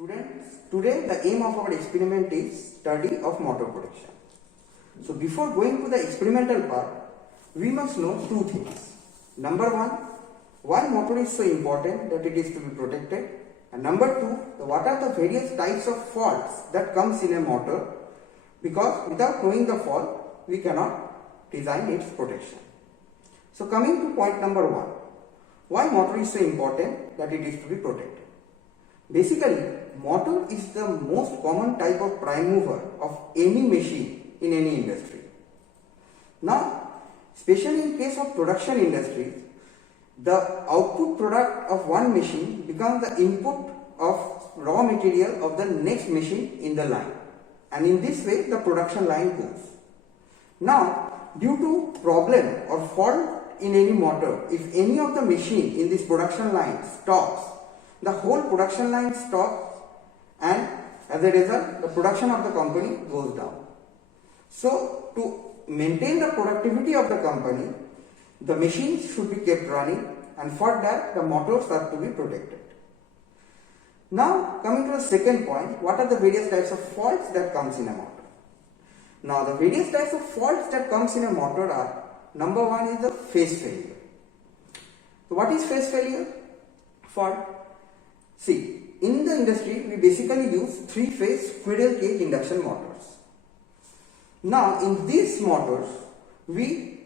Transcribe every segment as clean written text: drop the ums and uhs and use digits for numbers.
Students, today the aim of our experiment is study of motor protection. So before going to the experimental part, we must know two things. Number one, why motor is so important that it is to be protected. And number two, what are the various types of faults that comes in a motor, because without knowing the fault, we cannot design its protection. So coming to point number one, why motor is so important that it is to be protected. Basically, motor is the most common type of prime mover of any machine in any industry. Now, especially in case of production industries, the output product of one machine becomes the input of raw material of the next machine in the line, and in this way the production line goes. Now, due to problem or fault in any motor, if any of the machine in this production line stops, the whole production line stops, and as a result the production of the company goes down. So to maintain the productivity of the company, the machines should be kept running, and for that the motors are to be protected. Now coming to the second point, what are the various types of faults that comes in a motor? Now the various types of faults that comes in a motor are, number one is the phase failure. So what is phase failure? Fault. See, in the industry we basically use three-phase squirrel cage induction motors. Now in these motors we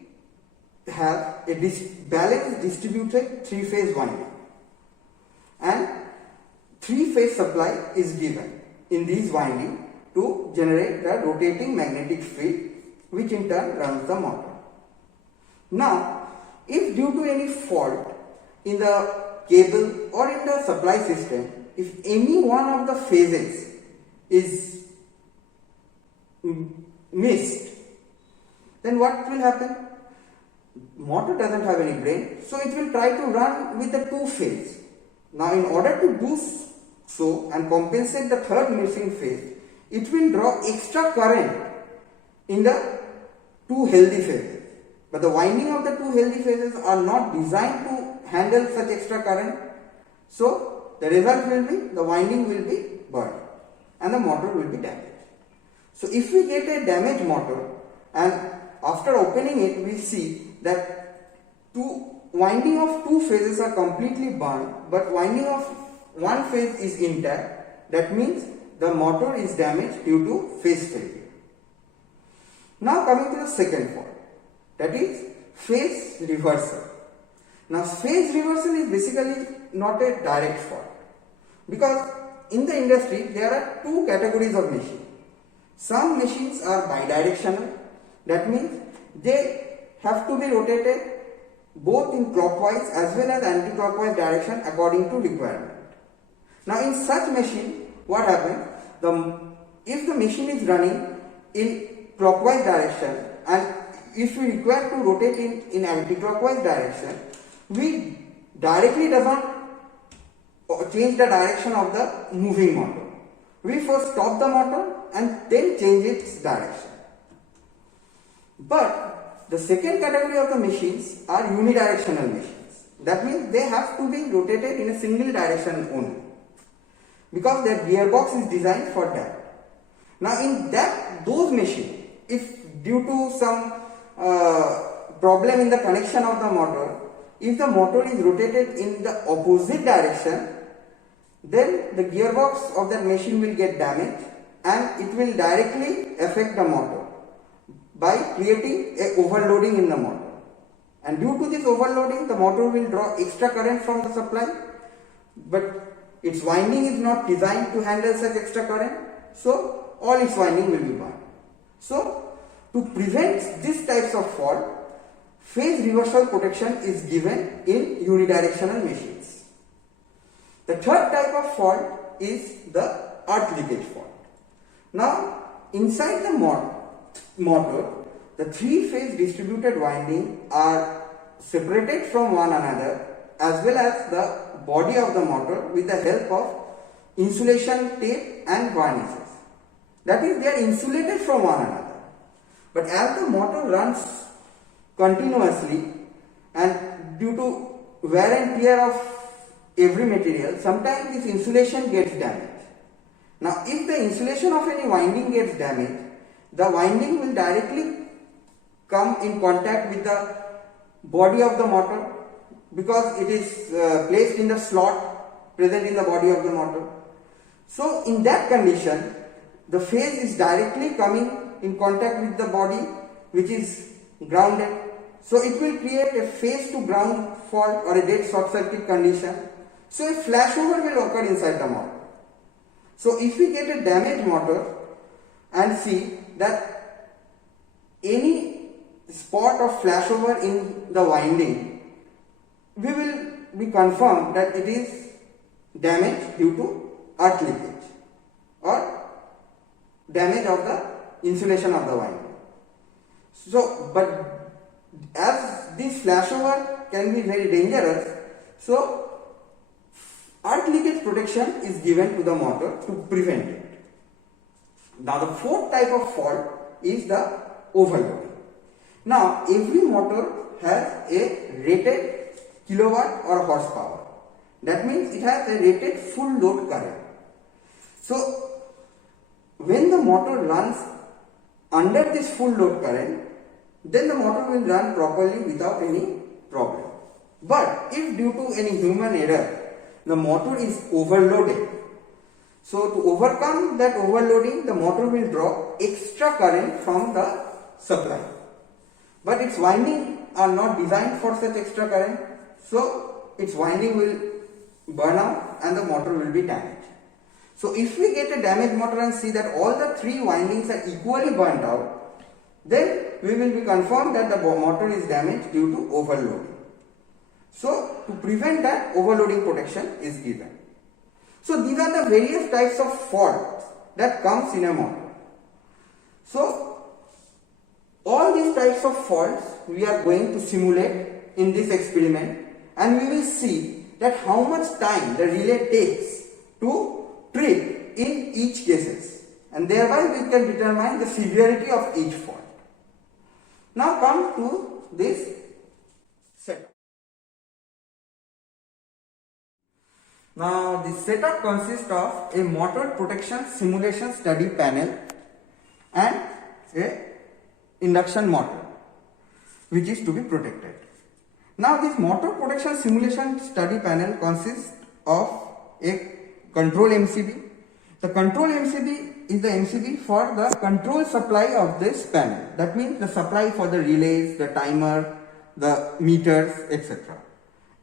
have a balanced distributed three-phase winding, and three-phase supply is given in these winding to generate the rotating magnetic field, which in turn runs the motor. Now, if due to any fault in the cable or in the supply system, if any one of the phases is missed, then what will happen? Motor doesn't have any brain, so it will try to run with the two phase. Now in order to do so and compensate the third missing phase, it will draw extra current in the two healthy phases. But the winding of the two healthy phases are not designed to handle such extra current, so the result will be the winding will be burned and the motor will be damaged. So if we get a damaged motor and after opening it we see that winding of two phases are completely burned, but winding of one phase is intact, that means the motor is damaged due to phase failure. Now coming to the second fault, that is phase reversal. Now phase reversal is basically not a direct fault, because in the industry there are two categories of machines. Some machines are bidirectional, that means they have to be rotated both in clockwise as well as anti-clockwise direction according to requirement. Now in such machine, what happens? If the machine is running in clockwise direction and if we require to rotate in anti-clockwise direction, we directly does not change the direction of the moving motor. We first stop the motor and then change its direction. But the second category of the machines are unidirectional machines. That means they have to be rotated in a single direction only, because their gearbox is designed for that. Now in those machines, if due to some problem in the connection of the motor, if the motor is rotated in the opposite direction, then the gearbox of that machine will get damaged and it will directly affect the motor by creating a overloading in the motor. And due to this overloading, the motor will draw extra current from the supply, but its winding is not designed to handle such extra current, so all its winding will be burned. So to prevent these types of fault, phase reversal protection is given in unidirectional machines. The third type of fault is the earth leakage fault. Now inside the motor, the three-phase distributed winding are separated from one another, as well as the body of the motor, with the help of insulation tape and varnishes. That is, they are insulated from one another. But as the motor runs continuously and due to wear and tear of every material, sometimes this insulation gets damaged. Now if the insulation of any winding gets damaged, the winding will directly come in contact with the body of the motor because it is placed in the slot present in the body of the motor. So in that condition, the phase is directly coming in contact with the body which is grounded. So it will create a phase to ground fault or a dead short circuit condition. So a flashover will occur inside the motor. So if we get a damaged motor and see that any spot of flashover in the winding, we will be confirmed that it is damage due to earth leakage or damage of the insulation of the winding. So, but as this flashover can be very dangerous, so earth leakage protection is given to the motor to prevent it. Now the fourth type of fault is the overloading. Now every motor has a rated kilowatt or horsepower. That means it has a rated full load current. So when the motor runs under this full load current, then the motor will run properly without any problem. But if due to any human error, the motor is overloaded, so to overcome that overloading, the motor will draw extra current from the supply. But its windings are not designed for such extra current, so its winding will burn out and the motor will be damaged. So if we get a damaged motor and see that all the three windings are equally burnt out, then we will be confirmed that the motor is damaged due to overloading. So to prevent that, overloading protection is given. So these are the various types of faults that comes in a motor. So all these types of faults we are going to simulate in this experiment, and we will see that how much time the relay takes to trip in each cases, and thereby we can determine the severity of each fault. Now come to this setup. Now this setup consists of a motor protection simulation study panel and a induction motor which is to be protected. Now this motor protection simulation study panel consists of a control MCB. The control MCB is the MCB for the control supply of this panel. That means the supply for the relays, the timer, the meters, etc.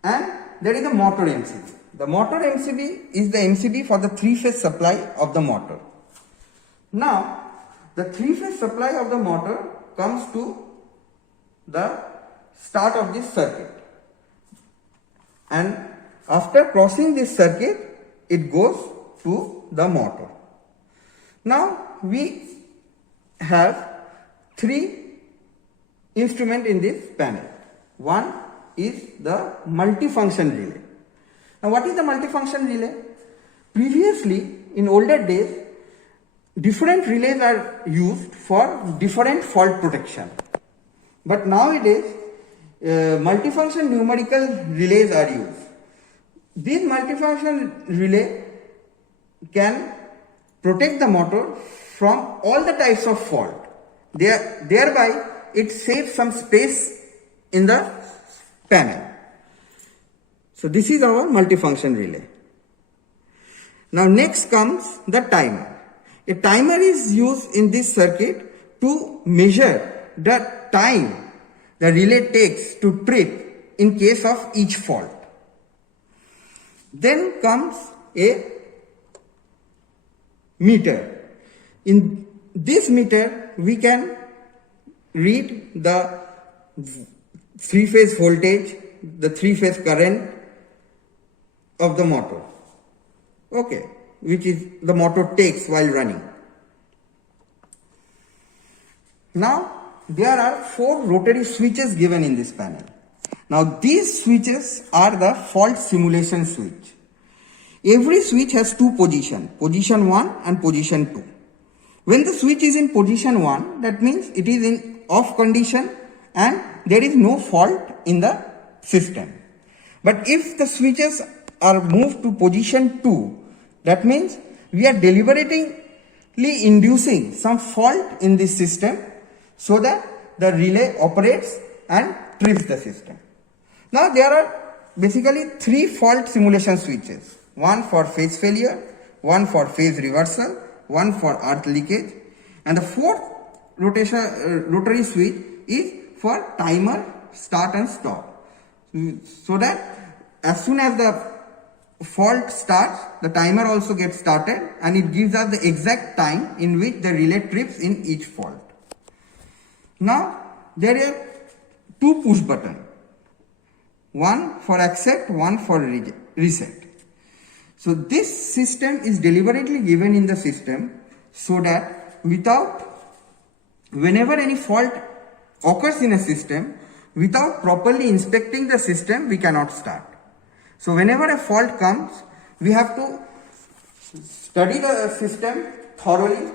And there is a motor MCB. The motor MCB is the MCB for the three-phase supply of the motor. Now the three-phase supply of the motor comes to the start of this circuit, and after crossing this circuit it goes to the motor. Now we have three instruments in this panel. One is the multifunction relay. Now what is the multifunction relay? Previously, in older days, different relays are used for different fault protection. But nowadays, multifunction numerical relays are used. This multifunction relay can protect the motor from all the types of fault. Thereby, it saves some space in the panel. So this is our multifunction relay. Now next comes the timer. A timer is used in this circuit to measure the time the relay takes to trip in case of each fault. Then comes a meter. In this meter we can read the three-phase voltage, the three-phase current of the motor, okay, which is the motor takes while running. Now there are 4 rotary switches given in this panel. Now these switches are the fault simulation switch. Every switch has 2 positions, position 1 and position 2. When the switch is in position 1, that means it is in off condition and there is no fault in the system. But if the switches are moved to position 2, that means we are deliberately inducing some fault in this system so that the relay operates and trips the system. Now there are basically 3 fault simulation switches, one for phase failure, one for phase reversal, one for earth leakage, and the 4th rotary switch is for timer start and stop, so that as soon as the fault starts, the timer also gets started and it gives us the exact time in which the relay trips in each fault. Now there are 2 push buttons, one for accept, one for reset. So this system is deliberately given in the system so that whenever any fault occurs in a system, without properly inspecting the system, we cannot start. So whenever a fault comes, we have to study the system thoroughly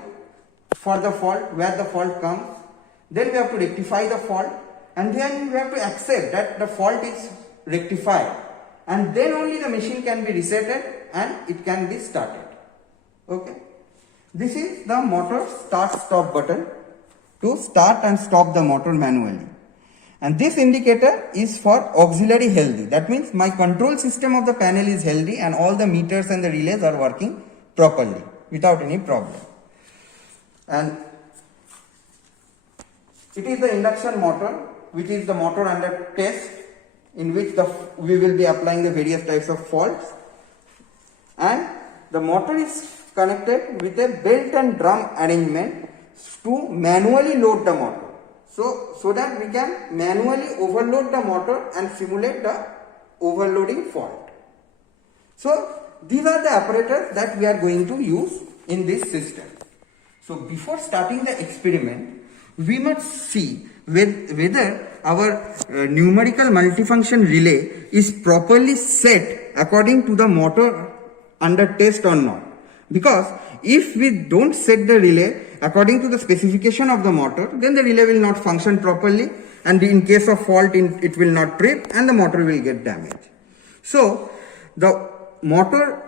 for the fault, where the fault comes. Then we have to rectify the fault, and then we have to accept that the fault is rectified, and then only the machine can be resetted and it can be started. Okay. This is the motor start stop button to start and stop the motor manually. And this indicator is for auxiliary healthy. That means my control system of the panel is healthy and all the meters and the relays are working properly without any problem. And it is the induction motor, which is the motor under test, in which we will be applying the various types of faults. And the motor is connected with a belt and drum arrangement to manually load the motor. So that we can manually overload the motor and simulate the overloading fault. So these are the apparatus that we are going to use in this system. So before starting the experiment, we must see whether our numerical multifunction relay is properly set according to the motor under test or not. Because if we don't set the relay according to the specification of the motor, then the relay will not function properly, and in case of fault it will not trip and the motor will get damaged. So the motor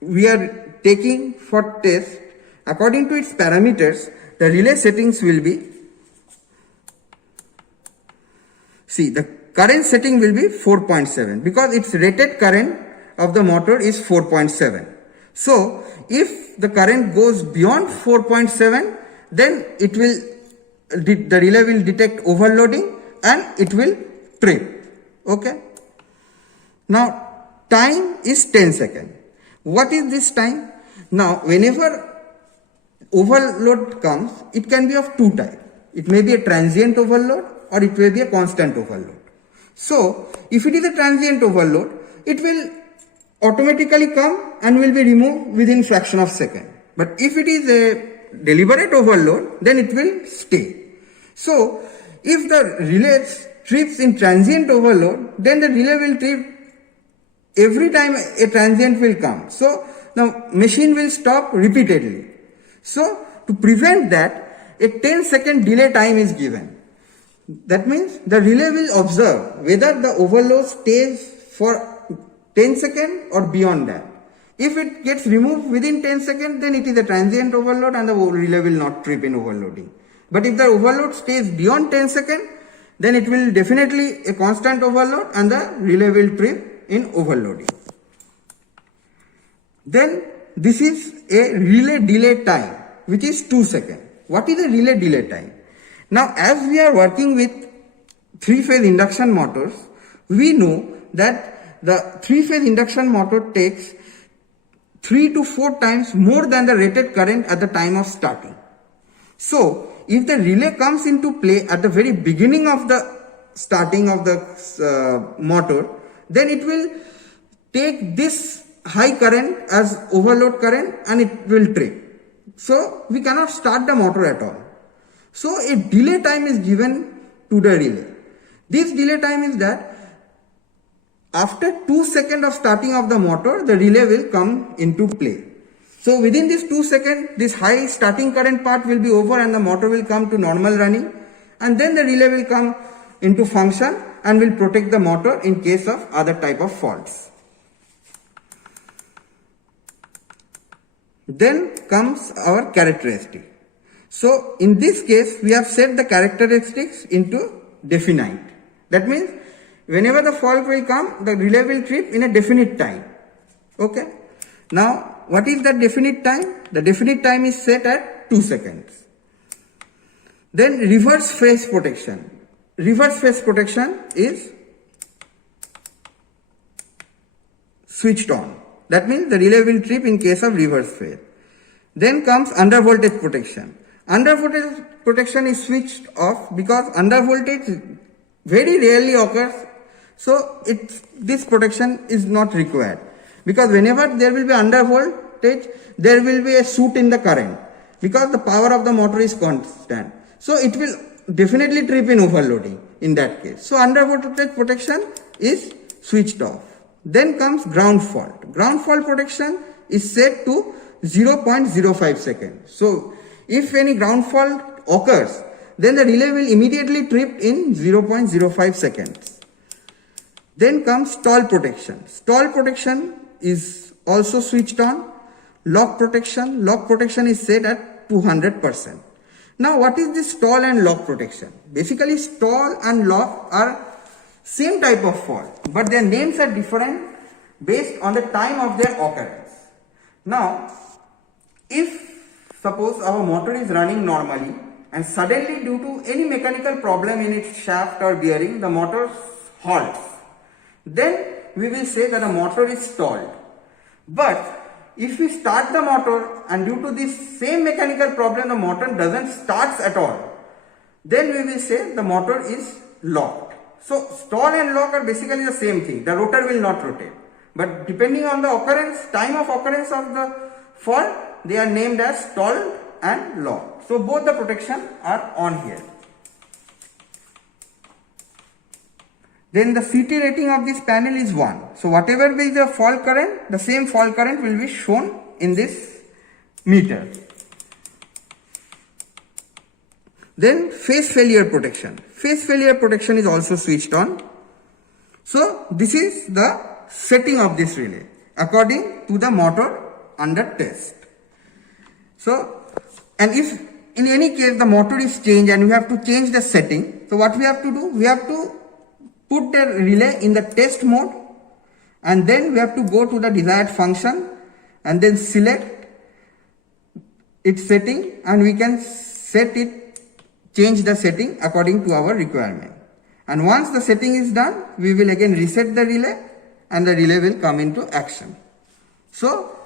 we are taking for test, according to its parameters, the relay settings will be, see, the current setting will be 4.7 because its rated current of the motor is 4.7. So if the current goes beyond 4.7, then the relay will detect overloading and it will trip. Okay. Now time is 10 seconds. What is this time? Now whenever overload comes, it can be of 2 types. It may be a transient overload or it may be a constant overload. So if it is a transient overload, it will automatically come and will be removed within fraction of second. But if it is a deliberate overload, then it will stay. So if the relay trips in transient overload, then the relay will trip every time a transient will come. So the machine will stop repeatedly. So to prevent that, a 10-second delay time is given. That means the relay will observe whether the overload stays for 10 seconds or beyond that. If it gets removed within 10 seconds, then it is a transient overload and the relay will not trip in overloading. But if the overload stays beyond 10 seconds, then it will definitely a constant overload and the relay will trip in overloading. Then this is a relay delay time, which is 2 seconds. What is a relay delay time? Now as we are working with 3-phase induction motors, we know that the 3-phase induction motor takes 3 to 4 times more than the rated current at the time of starting. So if the relay comes into play at the very beginning of the starting of the motor, then it will take this high current as overload current and it will trip. So we cannot start the motor at all. So a delay time is given to the relay. This delay time is that after 2 seconds of starting of the motor, the relay will come into play. So within this 2 seconds, this high starting current part will be over and the motor will come to normal running, and then the relay will come into function and will protect the motor in case of other type of faults. Then comes our characteristic. So in this case, we have set the characteristics into definite. That means whenever the fault will come, the relay will trip in a definite time. Okay. Now, what is the definite time? The definite time is set at 2 seconds. Then reverse phase protection. Reverse phase protection is switched on. That means the relay will trip in case of reverse phase. Then comes under voltage protection. Under voltage protection is switched off because under voltage very rarely occurs. So this protection is not required. Because whenever there will be under voltage, there will be a shoot in the current. Because the power of the motor is constant. So it will definitely trip in overloading in that case. So under voltage protection is switched off. Then comes ground fault. Ground fault protection is set to 0.05 seconds. So if any ground fault occurs, then the relay will immediately trip in 0.05 seconds. Then comes stall protection. Stall protection is also switched on. Lock protection. Lock protection is set at 200%. Now what is this stall and lock protection? Basically stall and lock are same type of fault, but their names are different based on the time of their occurrence. Now if suppose our motor is running normally and suddenly due to any mechanical problem in its shaft or bearing, the motor halts, then we will say that the motor is stalled. But if we start the motor and due to this same mechanical problem the motor doesn't start at all, then we will say the motor is locked. So stall and lock are basically the same thing. The rotor will not rotate. But depending on the occurrence, time of occurrence of the fault, they are named as stalled and locked. So both the protection are on here. Then the CT rating of this panel is 1. So whatever be the fault current, the same fault current will be shown in this meter. Then phase failure protection. Phase failure protection is also switched on. So this is the setting of this relay according to the motor under test. So, and if in any case the motor is changed and we have to change the setting, so what we have to do? We have to put the relay in the test mode and then we have to go to the desired function and then select its setting and we can change the setting according to our requirement. And once the setting is done, we will again reset the relay and the relay will come into action. So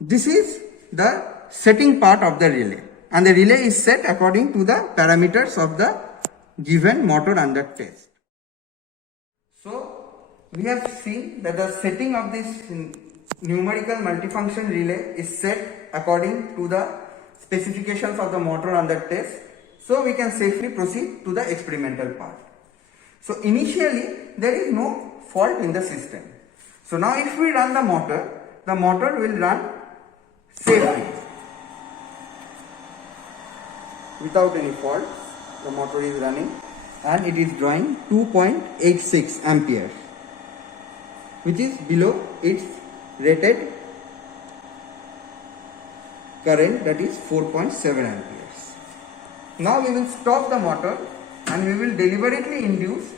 this is the setting part of the relay and the relay is set according to the parameters of the given motor under test. So we have seen that the setting of this numerical multifunction relay is set according to the specifications of the motor under test. So we can safely proceed to the experimental part. So initially there is no fault in the system. So now if we run the motor will run safely without any fault. The motor is running and it is drawing 2.86 amperes, which is below its rated current, that is 4.7 amperes. Now we will stop the motor and we will deliberately induce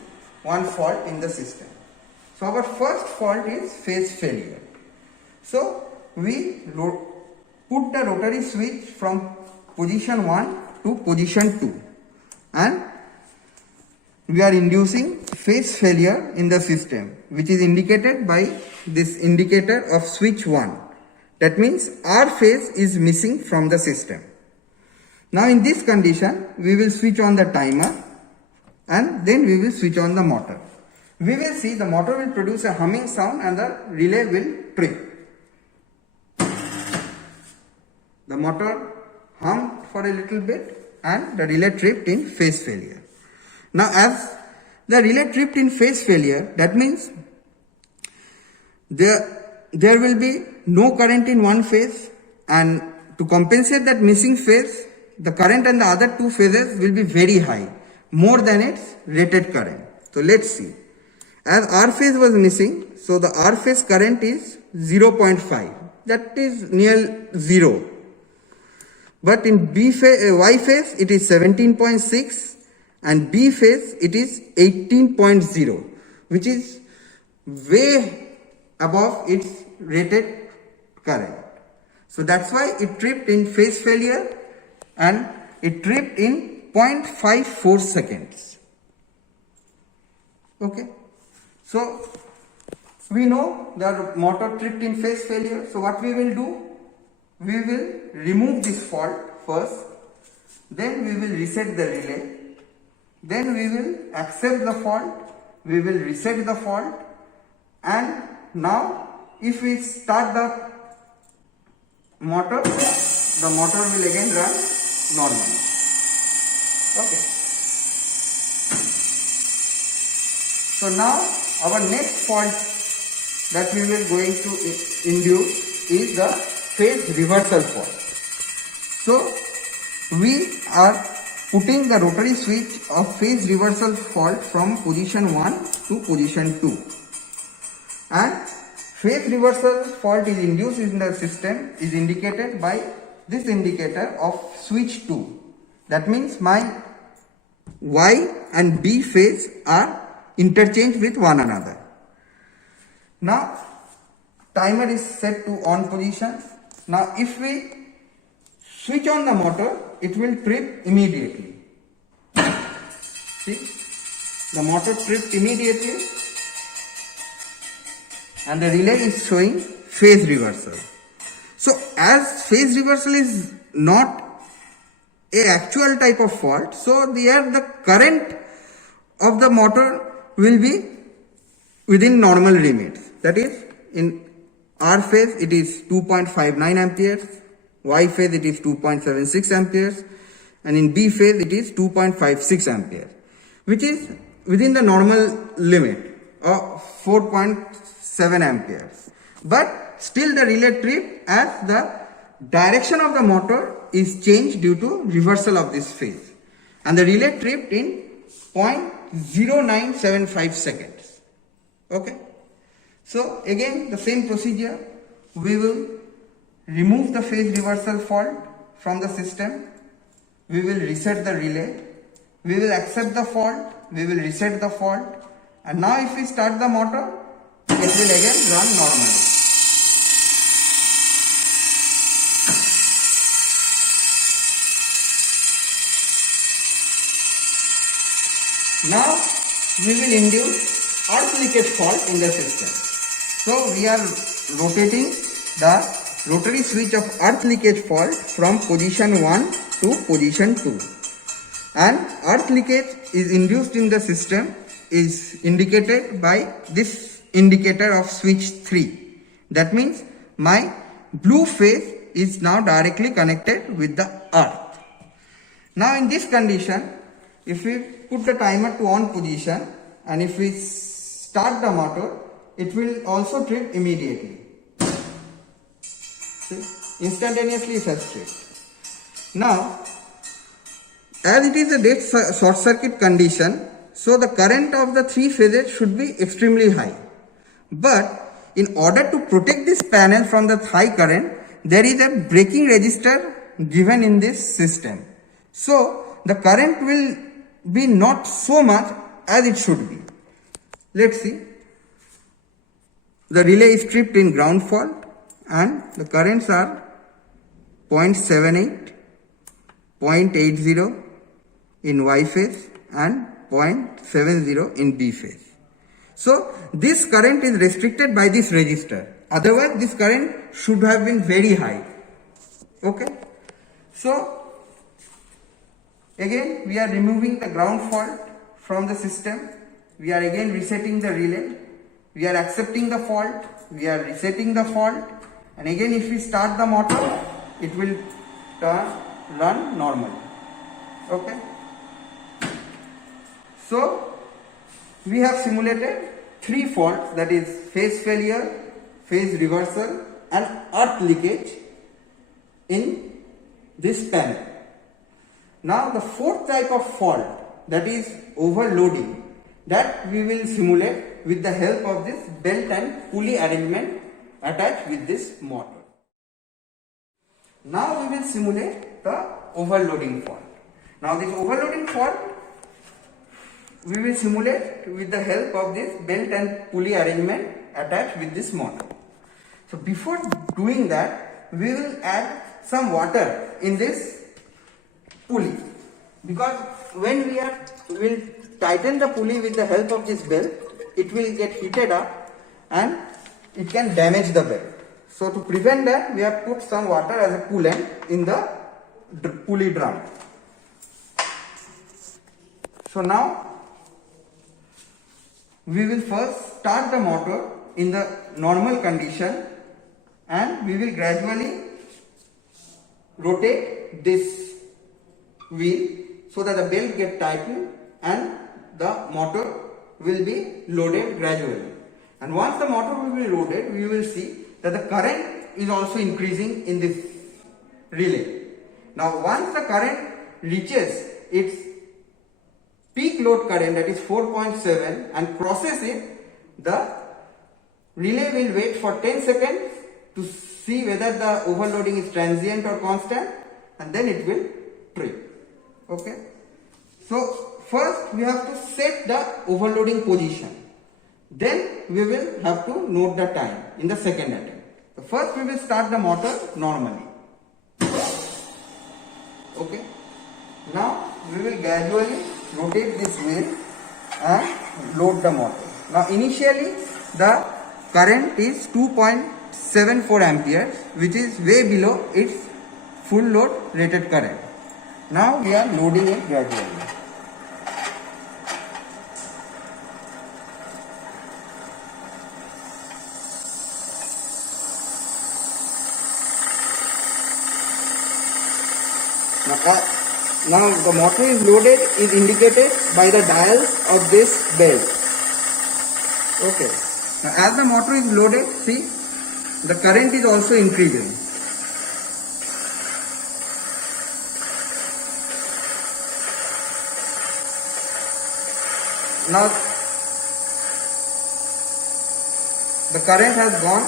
one fault in the system. So our first fault is phase failure. So we put the rotary switch from position 1 to position 2 and we are inducing phase failure in the system, which is indicated by this indicator of switch 1. That means R phase is missing from the system. Now in this condition, we will switch on the timer and then we will switch on the motor. We will see the motor will produce a humming sound and the relay will trip. The motor hummed for a little bit and the relay tripped in phase failure. Now as the relay tripped in phase failure, that means there will be no current in one phase, and to compensate that missing phase, the current in the other two phases will be very high, more than its rated current. So let's see. As R phase was missing, so the R phase current is 0.5. That is near 0. But in Y phase it is 17.6 and B phase it is 18.0, which is way above its rated current. So that's why it tripped in phase failure and it tripped in 0.54 seconds. Okay. So we know that motor tripped in phase failure. So what we will do? We will remove this fault first. Then we will reset the relay. Then we will accept the fault. We will reset the fault. And now if we start the motor will again run normally. Okay. So now our next fault that we will going to induce is the phase reversal fault. So we are putting the rotary switch of phase reversal fault from position 1 to position 2. And phase reversal fault is induced in the system is indicated by this indicator of switch 2. That means my Y and B phase are interchanged with one another. Now timer is set to on position. Now if we switch on the motor, it will trip immediately. See, the motor tripped immediately and the relay is showing phase reversal. So as phase reversal is not a actual type of fault, so there the current of the motor will be within normal limits. That is, in R phase it is 2.59 amperes, Y phase it is 2.76 amperes, and in B phase it is 2.56 amperes, which is within the normal limit of 4.7 amperes. But still the relay tripped as the direction of the motor is changed due to reversal of this phase, and the relay tripped in 0.0975 seconds. Okay. So again the same procedure, we will remove the phase reversal fault from the system, we will reset the relay, we will accept the fault, we will reset the fault, and now if we start the motor, it will again run normally. Now we will induce earth leakage fault in the system. So we are rotating the rotary switch of earth leakage fault from position 1 to position 2. And earth leakage is induced in the system is indicated by this indicator of switch 3. That means my blue phase is now directly connected with the earth. Now in this condition, if we put the timer to on position and if we start the motor, it will also trip immediately. See? Instantaneously it has tripped. Now, as it is a dead short circuit condition, so the current of the three phases should be extremely high. But in order to protect this panel from the high current, there is a braking resistor given in this system. So the current will be not so much as it should be. Let's see. The relay is tripped in ground fault and the currents are 0.78, 0.80 in Y phase and 0.70 in B phase. So this current is restricted by this resistor. Otherwise this current should have been very high. Okay. So again we are removing the ground fault from the system. We are again resetting the relay. We are accepting the fault. We are resetting the fault. And again if we start the motor, it will run normally. Okay. So we have simulated three faults, that is phase failure, phase reversal and earth leakage in this panel. Now the fourth type of fault, that is overloading, that we will simulate with the help of this belt and pulley arrangement attached with this motor. Now we will simulate the overloading fault. Now this overloading fault we will simulate with the help of this belt and pulley arrangement attached with this motor. So before doing that, we will add some water in this pulley, because when we will tighten the pulley with the help of this belt, it will get heated up and it can damage the belt. So to prevent that, we have put some water as a coolant in the pulley drum. So now we will first start the motor in the normal condition, and we will gradually rotate this wheel so that the belt gets tightened and the motor will be loaded gradually. And once the motor will be loaded, we will see that the current is also increasing in this relay. Now once the current reaches its peak load current, that is 4.7, and crosses it, the relay will wait for 10 seconds to see whether the overloading is transient or constant, and then it will trip. Okay. So first we have to set the overloading position. Then we will have to note the time in the second attempt. So first we will start the motor normally. Okay. Now we will gradually rotate this wheel and load the motor. Now initially the current is 2.74 amperes, which is way below its full load rated current. Now we are loading it gradually. Now the motor is loaded is indicated by the dials of this belt. Okay. Now as the motor is loaded, see, the current is also increasing. Now the current has gone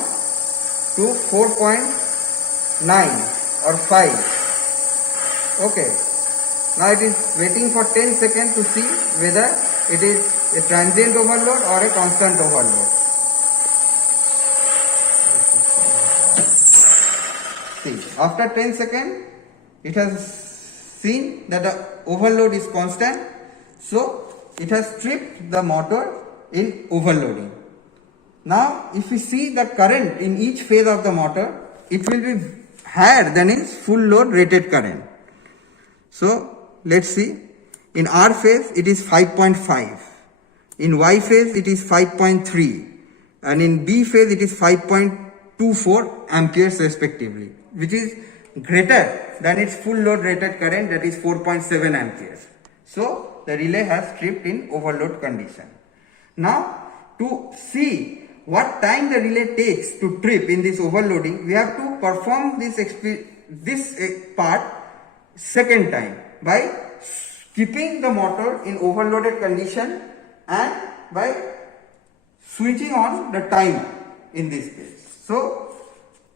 to 4.9 or 5. Okay. Now it is waiting for 10 seconds to see whether it is a transient overload or a constant overload. See, after 10 seconds, it has seen that the overload is constant, so it has tripped the motor in overloading. Now, if we see the current in each phase of the motor, it will be higher than its full load rated current. So, let's see, in R phase it is 5.5, in Y phase it is 5.3, and in B phase it is 5.24 amperes respectively, which is greater than its full load rated current, that is 4.7 amperes. So the relay has tripped in overload condition. Now to see what time the relay takes to trip in this overloading, we have to perform this part second time by keeping the motor in overloaded condition and by switching on the timer in this case. So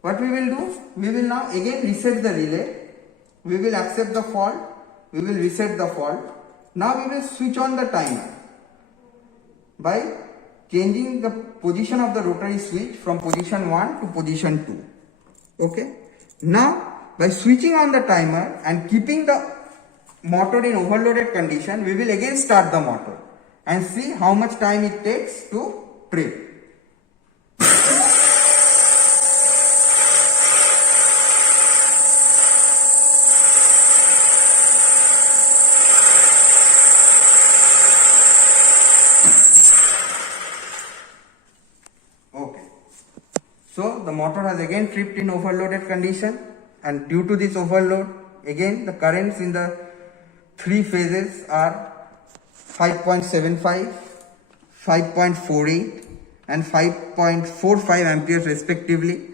what we will do, we will now again reset the relay, we will accept the fault, we will reset the fault. Now we will switch on the timer by changing the position of the rotary switch from position 1 to position 2. Okay. Now by switching on the timer and keeping the motor in overloaded condition, we will again start the motor and see how much time it takes to trip. Okay. So the motor has again tripped in overloaded condition, and due to this overload, again the currents in the three phases are 5.75, 5.48 and 5.45 amperes respectively,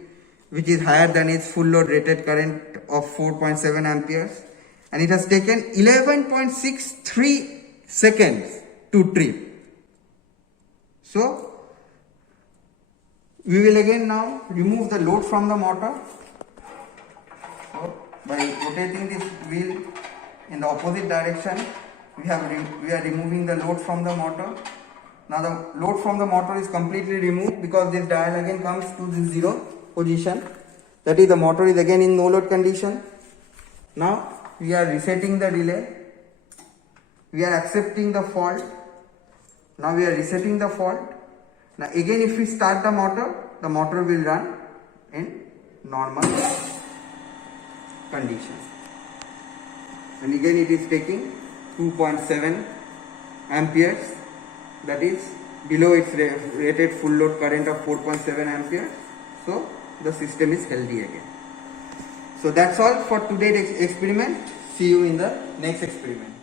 which is higher than its full load rated current of 4.7 amperes, and it has taken 11.63 seconds to trip. So we will again now remove the load from the motor. So by rotating this wheel in the opposite direction, we are removing the load from the motor. Now the load from the motor is completely removed because this dial again comes to the zero position. That is, the motor is again in no load condition. Now we are resetting the relay. We are accepting the fault. Now we are resetting the fault. Now again, if we start the motor will run in normal condition. And again it is taking 2.7 amperes, that is below its rated full load current of 4.7 amperes. So the system is healthy again. So that's all for today's experiment. See you in the next experiment.